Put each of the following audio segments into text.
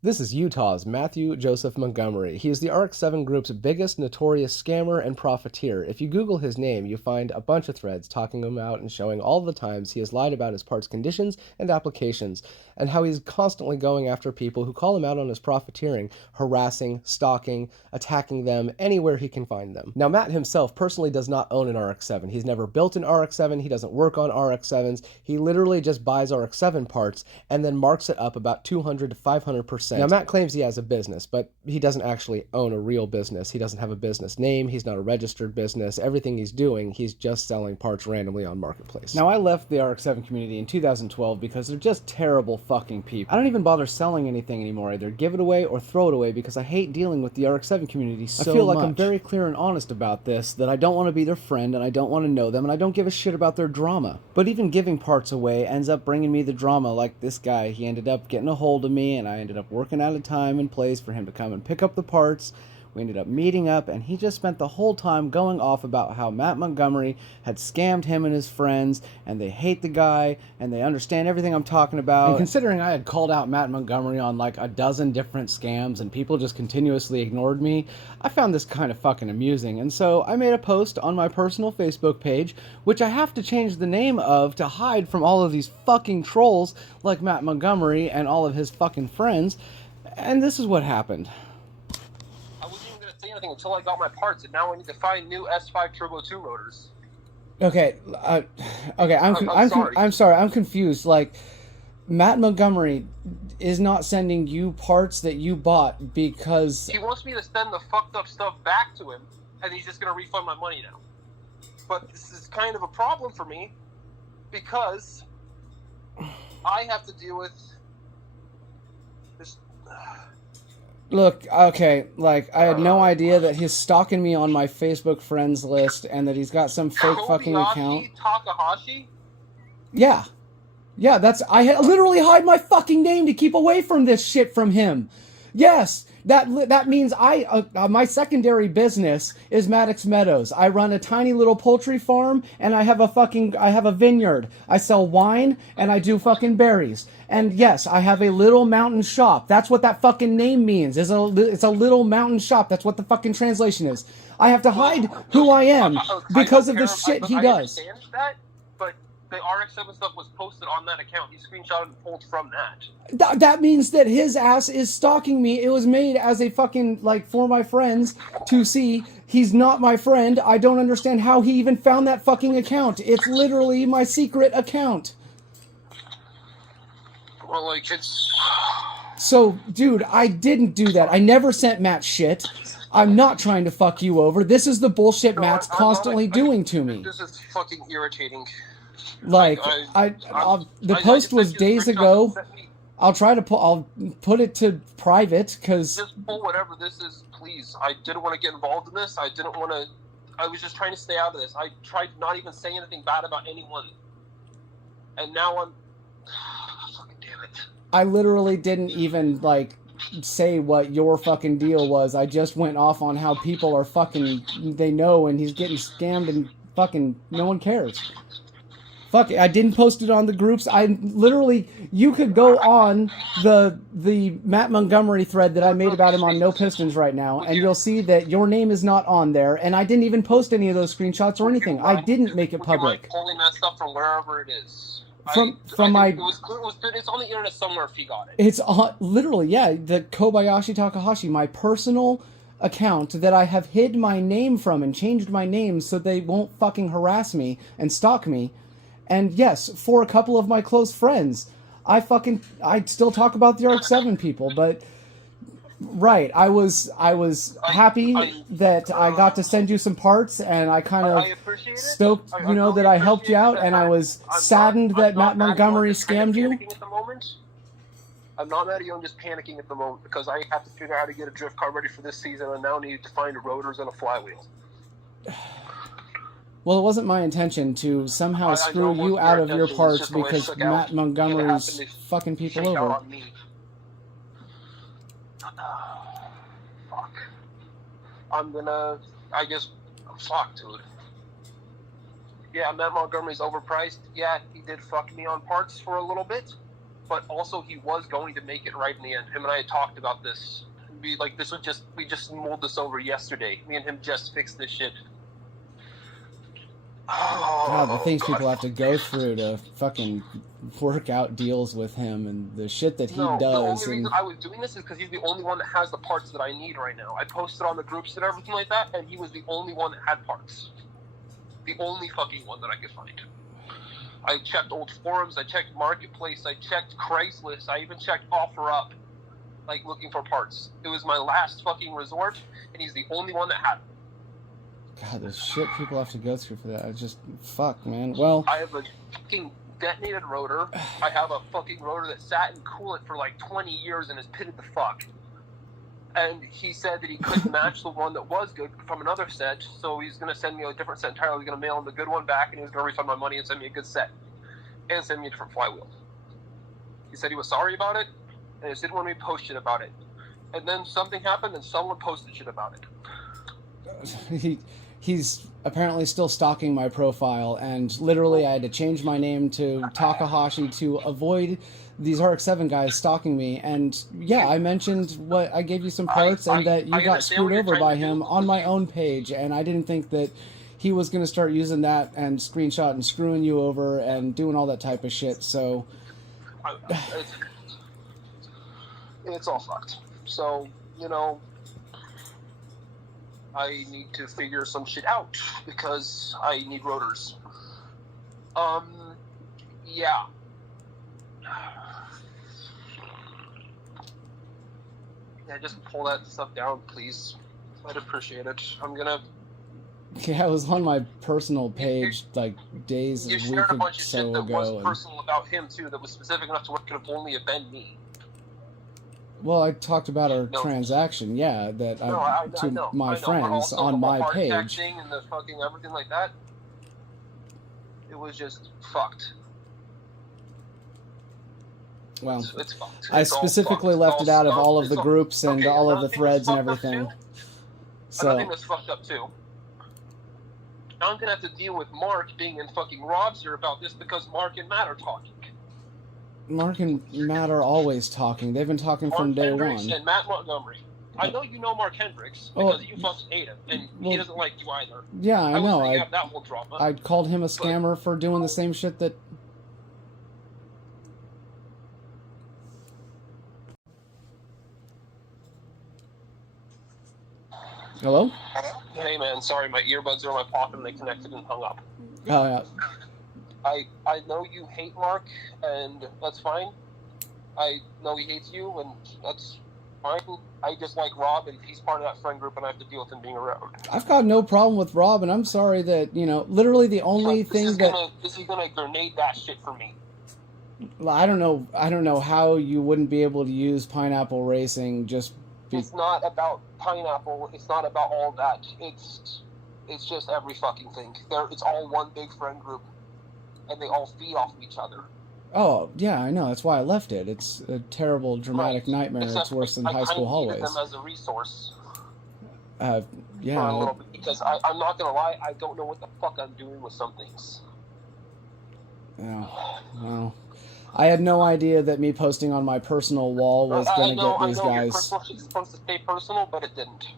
This is Utah's Matthew Joseph Montgomery. He is the Rx7 group's biggest notorious scammer and profiteer. If you Google his name, you find a bunch of threads talking him out and showing all the times he has lied about his parts conditions and applications, and how he's constantly going after people who call him out on his profiteering, harassing, stalking, attacking them anywhere he can find them. Now, Matt himself personally does not own an Rx7. He's never built an Rx7. He doesn't work on Rx7s. He literally just buys Rx7 parts and then marks it up about 200 to 500%. Now, Matt claims he has a business, but he doesn't actually own a real business. He doesn't have a business name. He's not a registered business. Everything he's doing, he's just selling parts randomly on Marketplace. Now, I left the Rx7 community in 2012 because they're just terrible fucking people. I don't even bother selling anything anymore. Either give it away or throw it away because I hate dealing with the Rx7 community so much. I feel like I'm very clear and honest about this, that I don't want to be their friend and I don't want to know them and I don't give a shit about their drama. But even giving parts away ends up bringing me the drama, like this guy. He ended up getting a hold of me and I ended up working out a time and place for him to come and pick up the parts. We ended up meeting up, and he just spent the whole time going off about how Matt Montgomery had scammed him and his friends, and they hate the guy, and they understand everything I'm talking about. And considering I had called out Matt Montgomery on like a dozen different scams, and people just continuously ignored me, I found this kind of fucking amusing, and so I made a post on my personal Facebook page, which I have to change the name of to hide from all of these fucking trolls like Matt Montgomery and all of his fucking friends, and this is what happened. Anything until I got my parts, and now I need to find new S5 Turbo 2 rotors. Okay, I'm sorry, I'm confused. Like, Matt Montgomery is not sending you parts that you bought because he wants me to send the fucked up stuff back to him, and he's just gonna refund my money now. But this is kind of a problem for me because I have to deal with this. Look, okay, like, I had no idea that he's stalking me on my Facebook friends list and that he's got some fake fucking account. Takahashi? Yeah. Yeah, I literally hide my fucking name to keep away from this shit from him. Yes, that means my secondary business is Maddox Meadows. I run a tiny little poultry farm, and I have a vineyard. I sell wine, and I do fucking berries. And yes, I have a little mountain shop. That's what that fucking name means. It's a little mountain shop. That's what the fucking translation is. I have to hide who I am because of the shit he does. I understand that, but the Rx7 stuff was posted on that account. He screenshotted and pulled from that. That means that his ass is stalking me. It was made as a fucking, like, for my friends to see. He's not my friend. I don't understand how he even found that fucking account. It's literally my secret account. Well, like, it's... So, dude, I didn't do that. I never sent Matt shit. I'm not trying to fuck you over. This is the bullshit Matt's constantly doing to me. This is fucking irritating. Like, the post was days ago. I'll put it to private, because... Just pull whatever this is, please. I didn't want to get involved in this. I was just trying to stay out of this. I tried not even saying anything bad about anyone. And now I'm... Fucking damn it. I literally didn't even, like, say what your fucking deal was. I just went off on how people are fucking... They know, and he's getting scammed, and fucking no one cares. Fuck it, I didn't post it on the groups. I literally, you could go on the Matt Montgomery thread that I made about him on No Pistons right now, and you'll see that your name is not on there, and I didn't even post any of those screenshots or anything. I didn't make it public. Pulling that stuff from wherever it is. It's on the internet somewhere if he got it. It's on, literally, yeah, the Kobayashi Takahashi, my personal account that I have hid my name from and changed my name so they won't fucking harass me and stalk me. And yes, for a couple of my close friends, I still talk about the Rx7 people, but right, I was happy that I got to send you some parts, and I kind of stoked, that I helped you out, and I was saddened that Matt Montgomery scammed you. I'm not mad at you, I'm just panicking at the moment, because I have to figure out how to get a drift car ready for this season, and now need to find rotors and a flywheel. Well, it wasn't my intention to somehow screw you out of your parts because Matt Montgomery's fucking people over. Fuck. Fuck, dude. Yeah, Matt Montgomery's overpriced. Yeah, he did fuck me on parts for a little bit. but also he was going to make it right in the end. Him and I had talked about this. We just mulled this over yesterday. Me and him just fixed this shit. Oh, God, the things people have to go through to fucking work out deals with him and the shit that he does. The only reason I was doing this is because he's the only one that has the parts that I need right now. I posted on the groups and everything like that, and he was the only one that had parts. The only fucking one that I could find. I checked old forums, I checked Marketplace, I checked Craigslist, I even checked OfferUp, like looking for parts. It was my last fucking resort, and he's the only one that had it. God, the shit people have to go through for that. It's just, fuck, man. Well, I have a fucking detonated rotor. I have a fucking rotor that sat in coolant for like 20 years and is pitted the fuck. And he said that he couldn't match the one that was good from another set, so he's going to send me a different set entirely. He's going to mail him the good one back, and he was going to refund my money and send me a good set. And send me a different flywheel. He said he was sorry about it, and he just didn't want me to post shit about it. And then something happened, and someone posted shit about it. He's apparently still stalking my profile, and literally I had to change my name to Takahashi to avoid these Rx7 guys stalking me. And yeah, I mentioned what I gave you some parts and that you got screwed over by him on my own page, and I didn't think that he was going to start using that and screenshot and screwing you over and doing all that type of shit. So it's all fucked. So, you know, I need to figure some shit out because I need rotors. Yeah. Yeah, just pull that stuff down, please. I'd appreciate it. I'm gonna... Yeah, it was on my personal page like days and You shared a bunch or of so shit that ago. was personal about him, too, that was specific enough to what could have only have been me. Well, I talked about our transaction, yeah, that to my friends on my page. And the fucking everything like that. It was just fucked. Well, it's fucked. I specifically left it out of all of the groups and all of the threads and everything. So another thing that's fucked up too. Now I'm gonna have to deal with Mark being in fucking Rob's ear about this because Mark and Matt are talking. Mark and Matt are always talking. They've been talking from day Hendricks one. And Matt Montgomery. I know you know Mark Hendricks because you fucking hate him, and he doesn't like you either. Yeah, I know. I that whole drama. I called him a scammer for doing the same shit that. Hello? Hey man, sorry, my earbuds are in my pocket and they connected and hung up. Oh yeah. I know you hate Mark, and that's fine. I know he hates you, and that's fine. I just like Rob, and he's part of that friend group, and I have to deal with him being around. I've got no problem with Rob, and I'm sorry that, you know, literally the only thing this is gonna grenade that shit for me. I don't know how you wouldn't be able to use Pineapple Racing just. It's not about Pineapple. It's not about all that. It's just every fucking thing. It's all one big friend group, and they all feed off of each other. Oh, yeah, I know. That's why I left it. It's a terrible, dramatic nightmare. Except it's worse than high school hallways. I them as a resource. Yeah. For a little bit, because I'm not going to lie, I don't know what the fuck I'm doing with some things. Yeah, well, I had no idea that me posting on my personal wall was going to get these guys. Your personal shit's supposed to stay personal, but it didn't.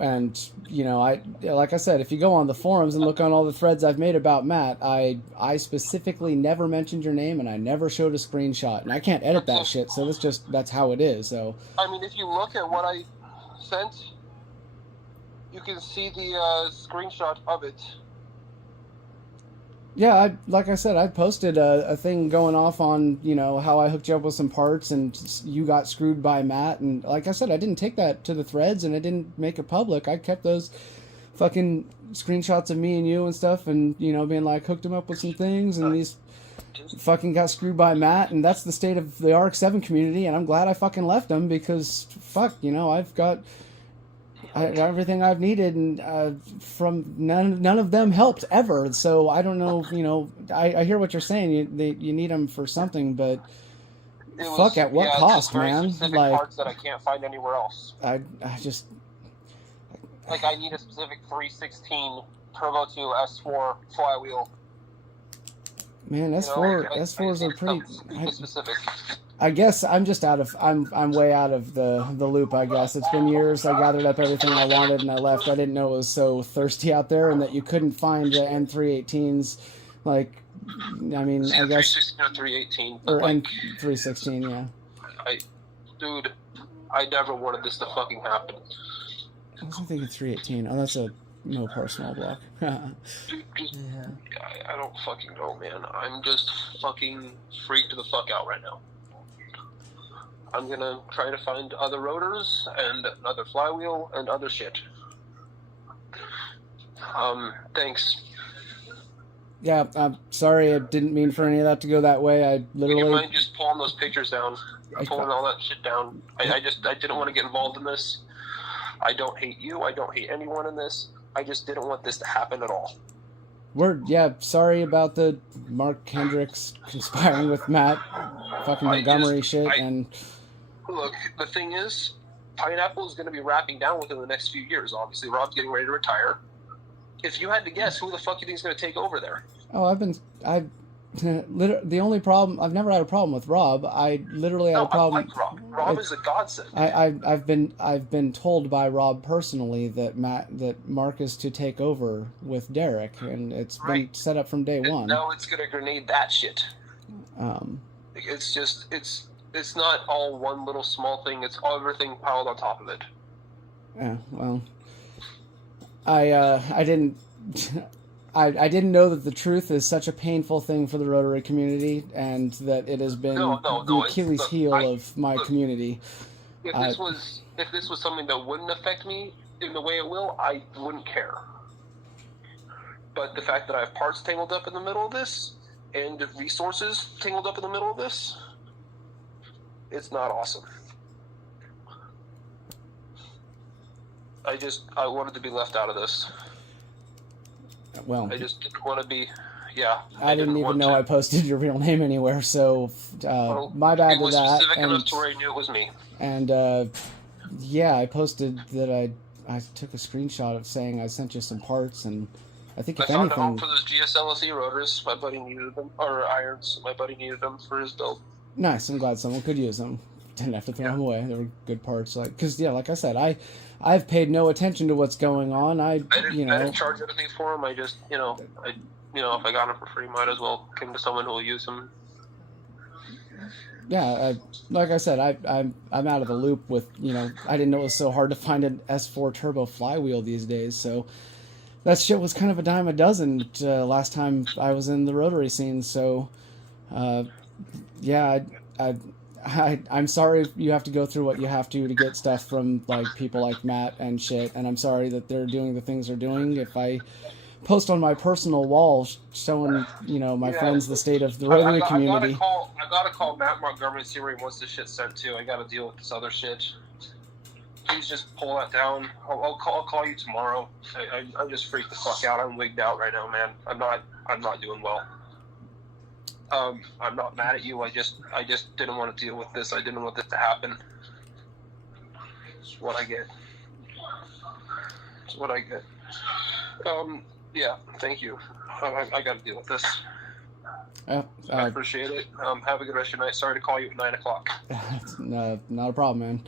And, you know, like I said, if you go on the forums and look on all the threads I've made about Matt, I specifically never mentioned your name and I never showed a screenshot. And I can't edit that shit, so that's how it is. So I mean, if you look at what I sent, you can see the screenshot of it. Yeah, like I said, I posted a thing going off on, you know, how I hooked you up with some parts and you got screwed by Matt. And like I said, I didn't take that to the threads and I didn't make it public. I kept those fucking screenshots of me and you and stuff and, you know, being like, hooked him up with some things and these fucking got screwed by Matt. And that's the state of the Rx7 community. And I'm glad I fucking left them because, fuck, you know, I've got everything I've needed, and from none of them helped ever. So I don't know, you know. I hear what you're saying. You need them for something, but fuck, at what cost, man? Like parts that I can't find anywhere else. I just like I need a specific 316 Turbo 2 S4 flywheel. Man, S4s are pretty specific. I guess I'm just I'm way out of the loop, I guess. It's been years. I gathered up everything I wanted and I left. I didn't know it was so thirsty out there and that you couldn't find the N318s. Like, I mean, See, I guess. 316 or 318. Or Like, N316, yeah. Dude, I never wanted this to fucking happen. I wasn't thinking 318. Oh, that's a no personal block. I don't fucking know, man. I'm just fucking freaked the fuck out right now. I'm gonna try to find other rotors and another flywheel and other shit. Thanks. Yeah, I'm sorry. I didn't mean for any of that to go that way. I literally. Would you mind just pulling those pictures down? Pulling all that shit down. I didn't want to get involved in this. I don't hate you. I don't hate anyone in this. I just didn't want this to happen at all. Sorry about the Mark Hendricks conspiring with Matt, fucking Montgomery and. Look, the thing is, Pineapple is going to be wrapping down within the next few years. Obviously, Rob's getting ready to retire. If you had to guess, who the fuck do you think is going to take over there? Oh, the only problem, I've never had a problem with Rob. I literally had a problem. I like Rob. Rob is a godsend. I've been told by Rob personally that Mark is to take over with Derek, and it's been set up from day one. Now it's going to grenade that shit. It's just it's not all one little small thing. It's everything piled on top of it. Yeah, well, I didn't I didn't know that the truth is such a painful thing for the Rotary community, and that it has been the Achilles heel of my community. If this was something that wouldn't affect me in the way it will, I wouldn't care. But the fact that I have parts tangled up in the middle of this, and resources tangled up in the middle of this, it's not awesome. I wanted to be left out of this. Well, I just didn't want to be, yeah. I didn't even know I posted your real name anywhere, so my bad to that. It was specific enough to where I knew it was me. And I posted that I took a screenshot of saying I sent you some parts, and I think if anything... I found a home for those GSLSE rotors. My buddy needed them, or irons. My buddy needed them for his build. Nice. I'm glad someone could use them. Didn't have to throw them away. They were good parts. Because like I said, I've paid no attention to what's going on. I didn't charge anything for them. I just, if I got them for free, might as well give them to someone who will use them. Yeah, like I said, I'm out of the loop with, I didn't know it was so hard to find an S4 turbo flywheel these days. So that shit was kind of a dime a dozen last time I was in the Rotary scene. So, I'm sorry you have to go through what you have to get stuff from people like Matt and shit, and I'm sorry that they're doing the things they're doing. If I post on my personal wall showing my friends the state of the Rotary community, I gotta call Matt Montgomery and see where he wants this shit sent to. I gotta deal with this other shit. Please just pull that down. I'll call you tomorrow. I'm just freaked the fuck out. I'm wigged out right now, man. I'm not doing well. I'm not mad at you. I just didn't want to deal with this. I didn't want this to happen. It's what I get. Yeah, thank you. I got to deal with this. I appreciate it. Have a good rest of your night. Sorry to call you at 9 o'clock. Not a problem, man.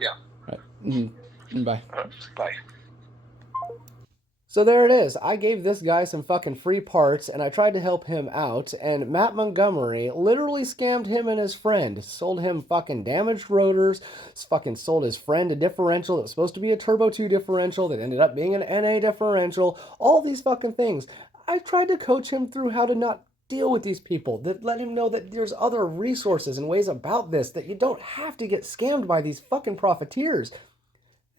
Yeah. Right. Mm-hmm. Bye. Bye. So there it is. I gave this guy some fucking free parts, and I tried to help him out, and Matt Montgomery literally scammed him and his friend. Sold him fucking damaged rotors, fucking sold his friend a differential that was supposed to be a Turbo 2 differential that ended up being an NA differential. All these fucking things. I tried to coach him through how to not deal with these people, that let him know that there's other resources and ways about this, that you don't have to get scammed by these fucking profiteers.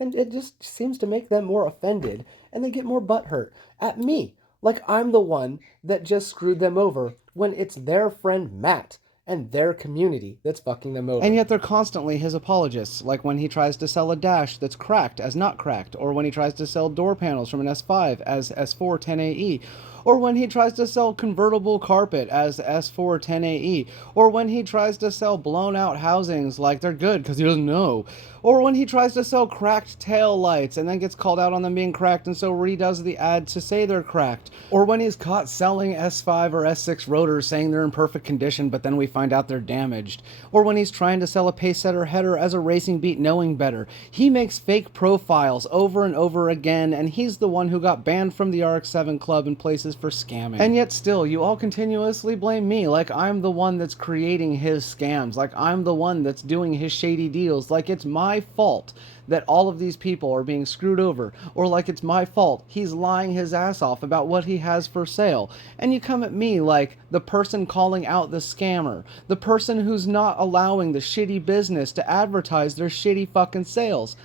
And it just seems to make them more offended, and they get more butthurt at me, like I'm the one that just screwed them over, when it's their friend Matt and their community that's fucking them over. And yet they're constantly his apologists, like when he tries to sell a dash that's cracked as not cracked, or when he tries to sell door panels from an S5 as S4 10AE, or when he tries to sell convertible carpet as S410AE, or when he tries to sell blown out housings like they're good because he doesn't know, or when he tries to sell cracked tail lights and then gets called out on them being cracked and so redoes the ad to say they're cracked, or when he's caught selling S5 or S6 rotors saying they're in perfect condition but then we find out they're damaged, or when he's trying to sell a Pacesetter header as a racing beat knowing better. He makes fake profiles over and over again, and he's the one who got banned from the Rx7 club and places for scamming. And yet still, you all continuously blame me, like I'm the one that's creating his scams, like I'm the one that's doing his shady deals, like it's my fault that all of these people are being screwed over, or like it's my fault he's lying his ass off about what he has for sale. And you come at me like the person calling out the scammer, the person who's not allowing the shitty business to advertise their shitty fucking sales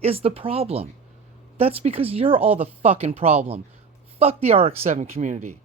is the problem. That's because you're all the fucking problem. Fuck the Rx7 community.